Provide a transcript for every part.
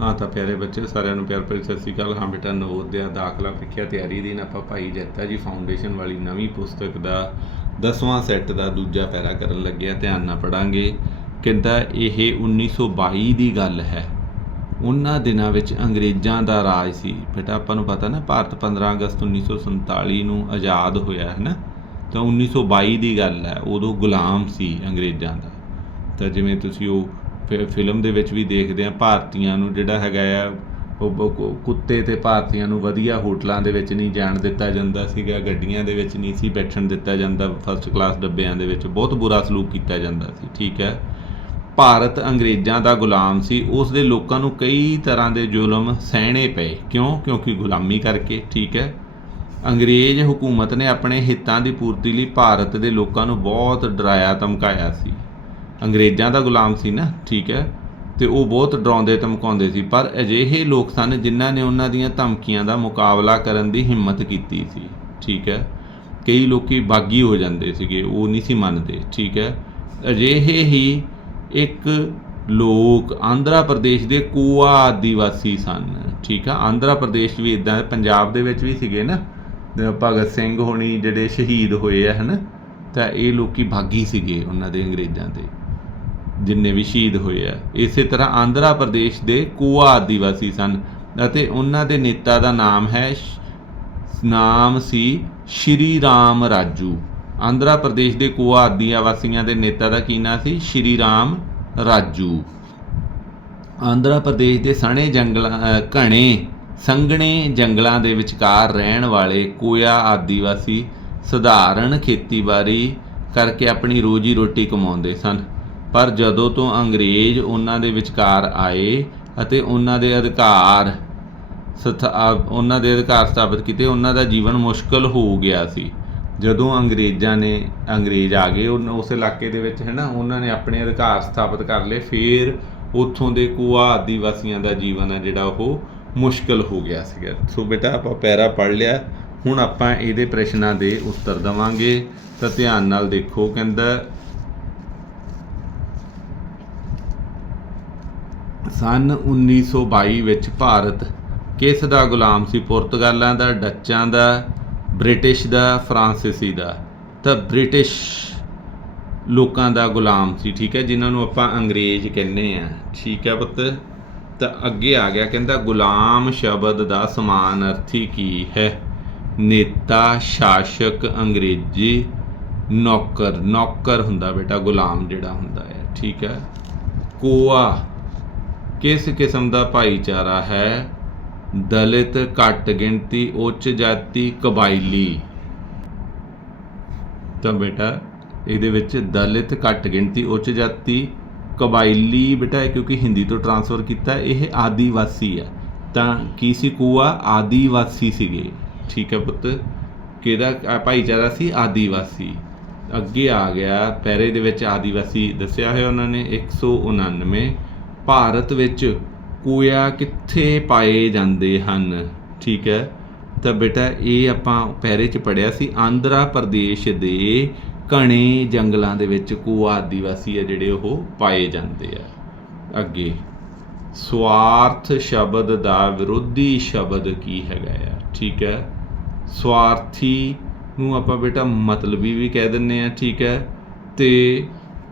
ਹਾਂ ਤਾਂ ਪਿਆਰੇ ਬੱਚੇ, ਸਾਰਿਆਂ ਨੂੰ ਪਿਆਰ ਭਰੀ ਸਤਿ ਸ਼੍ਰੀ ਅਕਾਲ। ਹਾਂ ਬੇਟਾ, ਨਵੋਦਿਆ ਦਾਖਲਾ ਪ੍ਰੀਖਿਆ ਤਿਆਰੀ ਦੀ ਨਾ ਆਪਾਂ ਭਾਈ ਜੱਤਾ ਜੀ ਫਾਊਂਡੇਸ਼ਨ ਵਾਲੀ ਨਵੀਂ ਪੁਸਤਕ ਦਾ 10ਵਾਂ ਸੈੱਟ ਦਾ ਦੂਜਾ ਪੈਰਾ ਕਰਨ ਲੱਗਿਆ ਧਿਆਨ ਨਾਲ ਪੜਾਂਗੇ। ਕਹਿੰਦਾ, ਇਹ 1922 ਦੀ ਗੱਲ ਹੈ। ਉਹਨਾਂ ਦਿਨਾਂ ਵਿੱਚ ਅੰਗਰੇਜ਼ਾਂ ਦਾ ਰਾਜ ਸੀ। ਬੇਟਾ, ਆਪਾਂ ਨੂੰ ਪਤਾ ਨਾ, ਭਾਰਤ 15 ਅਗਸਤ 1947 ਨੂੰ ਆਜ਼ਾਦ ਹੋਇਆ ਹੈ ਨਾ? ਤਾਂ 1922 ਦੀ ਗੱਲ ਹੈ। ਉਦੋਂ ਗੁਲਾਮ ਸੀ ਅੰਗਰੇਜ਼ਾਂ ਦਾ। ਤਾਂ ਜਿਵੇਂ ਤੁਸੀਂ ਉਹ ਫਿਲਮ ਦੇ ਵਿੱਚ ਵੀ ਦੇਖਦੇ ਆ ਭਾਰਤੀਆਂ ਨੂੰ ਜਿਹੜਾ ਹੈਗਾ ਆ, ਉਹ ਕੁ- ਕੁੱਤੇ ਤੇ ਭਾਰਤੀਆਂ ਨੂੰ ਵਧੀਆ ਹੋਟਲਾਂ ਦੇ ਵਿੱਚ ਨਹੀਂ ਜਾਣ ਦਿੱਤਾ ਜਾਂਦਾ ਸੀਗਾ, ਗੱਡੀਆਂ ਦੇ ਵਿੱਚ ਨਹੀਂ ਸੀ ਬੈਠਣ ਦਿੱਤਾ ਜਾਂਦਾ ਫਸਟ ਕਲਾਸ ਡੱਬਿਆਂ ਦੇ ਵਿੱਚ ਬਹੁਤ ਬੁਰਾ ਸਲੂਕ ਕੀਤਾ ਜਾਂਦਾ ਸੀ, ਠੀਕ ਹੈ। ਭਾਰਤ ਅੰਗਰੇਜ਼ਾਂ ਦਾ ਗੁਲਾਮ ਸੀ, ਉਸ ਦੇ ਲੋਕਾਂ ਨੂੰ ਕਈ ਤਰ੍ਹਾਂ ਦੇ ਜ਼ੁਲਮ ਸਹਿਣੇ ਪਏ, ਕਿਉਂ? ਕਿਉਂਕਿ ਗੁਲਾਮੀ ਕਰਕੇ, ਠੀਕ ਹੈ। ਅੰਗਰੇਜ਼ ਹਕੂਮਤ ਨੇ ਆਪਣੇ ਹਿੱਤਾਂ ਦੀ ਪੂਰਤੀ ਲਈ ਭਾਰਤ ਦੇ ਲੋਕਾਂ ਨੂੰ ਬਹੁਤ ਡਰਾਇਆ, ਧਮਕਾਇਆ ਸੀ। ਅੰਗਰੇਜ਼ਾਂ ਦਾ ਗੁਲਾਮ ਸੀ ਨਾ, ਠੀਕ ਹੈ, ਤੇ ਉਹ ਬਹੁਤ ਡਰਾਉਂਦੇ ਧਮਕਾਉਂਦੇ ਸੀ, ਪਰ ਅਜਿਹੇ ਲੋਕ ਸਨ ਜਿਨ੍ਹਾਂ ਨੇ ਉਹਨਾਂ ਦੀਆਂ ਧਮਕੀਆਂ ਦਾ ਮੁਕਾਬਲਾ ਕਰਨ ਦੀ ਹਿੰਮਤ ਕੀਤੀ ਸੀ, ਠੀਕ ਹੈ, ਕਈ ਲੋਕੀ ਬਾਗੀ ਹੋ ਜਾਂਦੇ ਸੀਗੇ, ਉਹ ਨਹੀਂ ਸੀ ਮੰਨਦੇ, ਠੀਕ ਹੈ, ਅਜਿਹੇ ਹੀ ਇੱਕ ਲੋਕ ਆਂਧਰਾ ਪ੍ਰਦੇਸ਼ ਦੇ ਕੋਆ ਆਦੀਵਾਸੀ ਸਨ, ਠੀਕ ਆ ਆਂਧਰਾ ਪ੍ਰਦੇਸ਼ 'ਚ ਵੀ ਇਦਾਂ ਪੰਜਾਬ ਦੇ ਵਿੱਚ ਵੀ ਸੀਗੇ ਨਾ ਭਗਤ ਸਿੰਘ ਹੋਣੀ ਜਿਹੜੇ ਸ਼ਹੀਦ ਹੋਏ ਆ, ਹਨਾ, ਤਾਂ ਇਹ ਲੋਕੀ ਬਾਗੀ ਸੀਗੇ ਉਹਨਾਂ ਦੇ ਅੰਗਰੇਜ਼ਾਂ ਦੇ। ਜਿੰਨੇ ਵੀ ਸ਼ਹੀਦ ਹੋਏ ਆ। ਇਸੇ ਤਰ੍ਹਾਂ ਆਂਧਰਾ ਪ੍ਰਦੇਸ਼ ਦੇ ਕੋਆ ਆਦੀਵਾਸੀ ਸਨ ਅਤੇ ਉਹਨਾਂ ਦੇ ਨੇਤਾ ਦਾ ਨਾਮ ਹੈ ਸ਼- ਨਾਮ ਸੀ ਸ਼੍ਰੀ ਰਾਮ ਰਾਜੂ। ਆਂਧਰਾ ਪ੍ਰਦੇਸ਼ ਦੇ ਕੋਆ ਆਦੀਵਾਸੀਆਂ ਦੇ ਨੇਤਾ ਦਾ ਕੀ ਨਾਂ ਸੀ? ਸ਼੍ਰੀ ਰਾਮ ਰਾਜੂ। ਆਂਧਰਾ ਪ੍ਰਦੇਸ਼ ਦੇ ਸਣੇ ਜੰਗਲਾਂ ਘਣੇ, ਸੰਘਣੇ ਜੰਗਲਾਂ ਦੇ ਵਿਚਕਾਰ ਰਹਿਣ ਵਾਲੇ ਕੋਇਆ ਆਦੀਵਾਸੀ ਸਧਾਰਨ ਖੇਤੀਬਾੜੀ ਕਰਕੇ ਆਪਣੀ ਰੋਜੀ ਰੋਟੀ ਕਮਾਉਂਦੇ ਸਨ। ਪਰ ਜਦੋਂ ਤੋਂ ਅੰਗਰੇਜ਼ ਉਹਨਾਂ ਦੇ ਵਿਚਕਾਰ ਆਏ ਅਤੇ ਉਹਨਾਂ ਦੇ ਅਧਿਕਾਰ ਸਥਾ, ਉਹਨਾਂ ਦੇ ਅਧਿਕਾਰ ਸਥਾਪਿਤ ਕੀਤੇ, ਉਹਨਾਂ ਦਾ ਜੀਵਨ ਮੁਸ਼ਕਲ ਹੋ ਗਿਆ ਸੀ। ਜਦੋਂ ਅੰਗਰੇਜ਼ਾਂ ਨੇ, ਅੰਗਰੇਜ਼ ਆ ਗਏ, ਉਨ- ਉਸ ਇਲਾਕੇ ਦੇ ਵਿੱਚ ਹੈ ਨਾ ਉਹਨਾਂ ਨੇ ਆਪਣੇ ਅਧਿਕਾਰ ਸਥਾਪਿਤ ਕਰ ਲਏ, ਫਿਰ ਉੱਥੋਂ ਦੇ ਕੋਆ ਆਦੀਵਾਸੀਆਂ ਦਾ ਜੀਵਨ ਹੈ ਜਿਹੜਾ ਉਹ ਮੁਸ਼ਕਲ ਹੋ ਗਿਆ ਸੀਗਾ। ਸੋ ਬੇਟਾ, ਆਪਾਂ ਪੈਰਾ ਪੜ੍ਹ ਲਿਆ। ਹੁਣ ਆਪਾਂ ਇਹਦੇ ਪ੍ਰਸ਼ਨਾਂ ਦੇ ਉੱਤਰ ਦਵਾਂਗੇ। ਤਾਂ ਧਿਆਨ ਨਾਲ ਦੇਖੋ, ਕਹਿੰਦਾ ਸਨ 1922 ਵਿੱਚ ਭਾਰਤ ਕਿਸ ਦਾ ਗੁਲਾਮ ਸੀ? ਪੁਰਤਗਾਲਾਂ ਦਾ, ਡੱਚਾਂ ਦਾ, ਬ੍ਰਿਟਿਸ਼ ਦਾ, ਫਰਾਂਸੀਸੀ ਦਾ। ਤਾਂ ਬ੍ਰਿਟਿਸ਼ ਲੋਕਾਂ ਦਾ ਗੁਲਾਮ ਸੀ, ਠੀਕ ਹੈ? ਜਿਨ੍ਹਾਂ ਨੂੰ ਆਪਾਂ ਅੰਗਰੇਜ਼ ਕਹਿੰਦੇ ਆ ਠੀਕ ਹੈ ਪੁੱਤ? ਤਾਂ ਅੱਗੇ ਆ ਗਿਆ, ਕਹਿੰਦਾ ਗੁਲਾਮ ਸ਼ਬਦ ਦਾ ਸਮਾਨ ਅਰਥੀ ਕੀ ਹੈ? ਨੇਤਾ, ਸ਼ਾਸਕ, ਅੰਗਰੇਜ਼ੀ, ਨੌਕਰ। ਨੌਕਰ ਹੁੰਦਾ ਬੇਟਾ, ਗੁਲਾਮ ਜਿਹੜਾ ਹੁੰਦਾ ਹੈ। ਠੀਕ ਹੈ? ਕੋਆ। ਕਿਸ ਕਿਸਮ ਦਾ ਭਾਈਚਾਰਾ ਹੈ? ਦਲਿਤ, ਘੱਟ ਗਿਣਤੀ, ਉੱਚ ਜਾਤੀ, ਕਬਾਇਲੀ। ਤਾਂ ਬੇਟਾ, ਇਹਦੇ ਵਿੱਚ ਦਲਿਤ, ਘੱਟ ਗਿਣਤੀ, ਉੱਚ ਜਾਤੀ, ਕਬਾਇਲੀ ਬੇਟਾ ਕਿਉਂਕਿ ਹਿੰਦੀ ਤੋਂ ਟਰਾਂਸਫਰ ਕੀਤਾ, ਇਹ ਆਦੀਵਾਸੀ ਆ। ਤਾਂ ਕੀ ਸੀ ਕੂਆ? ਆਦੀਵਾਸੀ ਸੀਗੇ। ਠੀਕ ਹੈ ਪੁੱਤ। ਕਿਹੜਾ ਭਾਈਚਾਰਾ ਸੀ? ਆਦੀਵਾਸੀ। ਅੱਗੇ ਆ ਗਿਆ। ਪੈਰੇ ਦੇ ਵਿੱਚ ਆਦੀਵਾਸੀ ਦੱਸਿਆ ਹੋਇਆ ਉਹਨਾਂ ਨੇ 199 ਭਾਰਤ ਵਿੱਚ ਕੋਇਆ ਕਿੱਥੇ ਪਾਏ ਜਾਂਦੇ ਹਨ? ਠੀਕ ਹੈ। ਤਾਂ ਬੇਟਾ, ਇਹ ਆਪਾਂ ਪਹਿਰੇ 'ਚ ਪੜਿਆ ਸੀ, ਆਂਧਰਾ ਪ੍ਰਦੇਸ਼ ਦੇ ਘਣੇ ਜੰਗਲਾਂ ਦੇ ਵਿੱਚ ਕੋਆ ਆਦੀਵਾਸੀ ਆ ਜਿਹੜੇ ਉਹ ਪਾਏ ਜਾਂਦੇ ਆ। ਅੱਗੇ, ਸਵਾਰਥ ਸ਼ਬਦ ਦਾ ਵਿਰੋਧੀ ਸ਼ਬਦ ਕੀ ਹੈਗਾ ਆ? ਠੀਕ ਹੈ। ਸਵਾਰਥੀ ਨੂੰ ਆਪਾਂ ਬੇਟਾ ਮਤਲਬੀ ਵੀ ਕਹਿ ਦਿੰਨੇ ਆ, ਠੀਕ ਹੈ। ਤੇ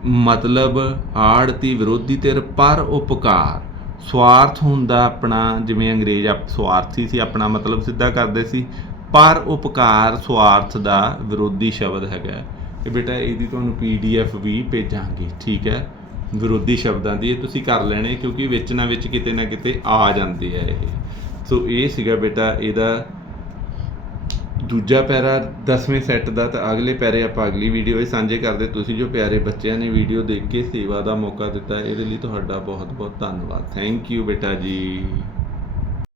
ਮਤਲਬ ਆੜਤੀ ਵਿਰੋਧੀ ਧਿਰ ਪਰ ਉਪਕਾਰ। ਸਵਾਰਥ ਹੁੰਦਾ ਆਪਣਾ, ਜਿਵੇਂ ਅੰਗਰੇਜ਼ ਆਪ ਸਵਾਰਥੀ ਸੀ, ਆਪਣਾ ਮਤਲਬ ਸਿੱਧਾ ਕਰਦੇ ਸੀ। ਪਰ ਉਪਕਾਰ ਸਵਾਰਥ ਦਾ ਵਿਰੋਧੀ ਸ਼ਬਦ ਹੈਗਾ। ਇਹ ਬੇਟਾ, ਇਹਦੀ ਤੁਹਾਨੂੰ ਪੀਡੀਐਫ ਵੀ ਭੇਜਾਂਗੇ, ਠੀਕ ਹੈ? ਵਿਰੋਧੀ ਸ਼ਬਦਾਂ ਦੀ ਇਹ ਤੁਸੀਂ ਕਰ ਲੈਣੇ, ਕਿਉਂਕਿ ਵਿੱਚ ਨਾ ਵਿੱਚ ਕਿਤੇ ਨਾ ਕਿਤੇ ਆ ਜਾਂਦੇ ਆ ਇਹ। ਸੋ ਇਹ ਸੀਗਾ ਬੇਟਾ, ਇਹਦਾ ਦੂਜਾ ਪੈਰਾ 10ਵੇਂ ਸੈੱਟ ਦਾ ਤਾਂ ਅਗਲੇ ਪੈਰੇ ਆਪਾਂ ਅਗਲੀ ਵੀਡੀਓ ਇਹ ਸਾਂਝੇ ਕਰਦੇ। ਤੁਸੀਂ ਜੋ ਪਿਆਰੇ ਬੱਚਿਆਂ ਨੇ ਵੀਡੀਓ ਦੇਖ ਕੇ ਸੇਵਾ ਦਾ ਮੌਕਾ ਦਿੱਤਾ, ਇਹਦੇ ਲਈ ਤੁਹਾਡਾ ਬਹੁਤ ਬਹੁਤ ਧੰਨਵਾਦ। ਥੈਂਕ ਯੂ ਬੇਟਾ ਜੀ।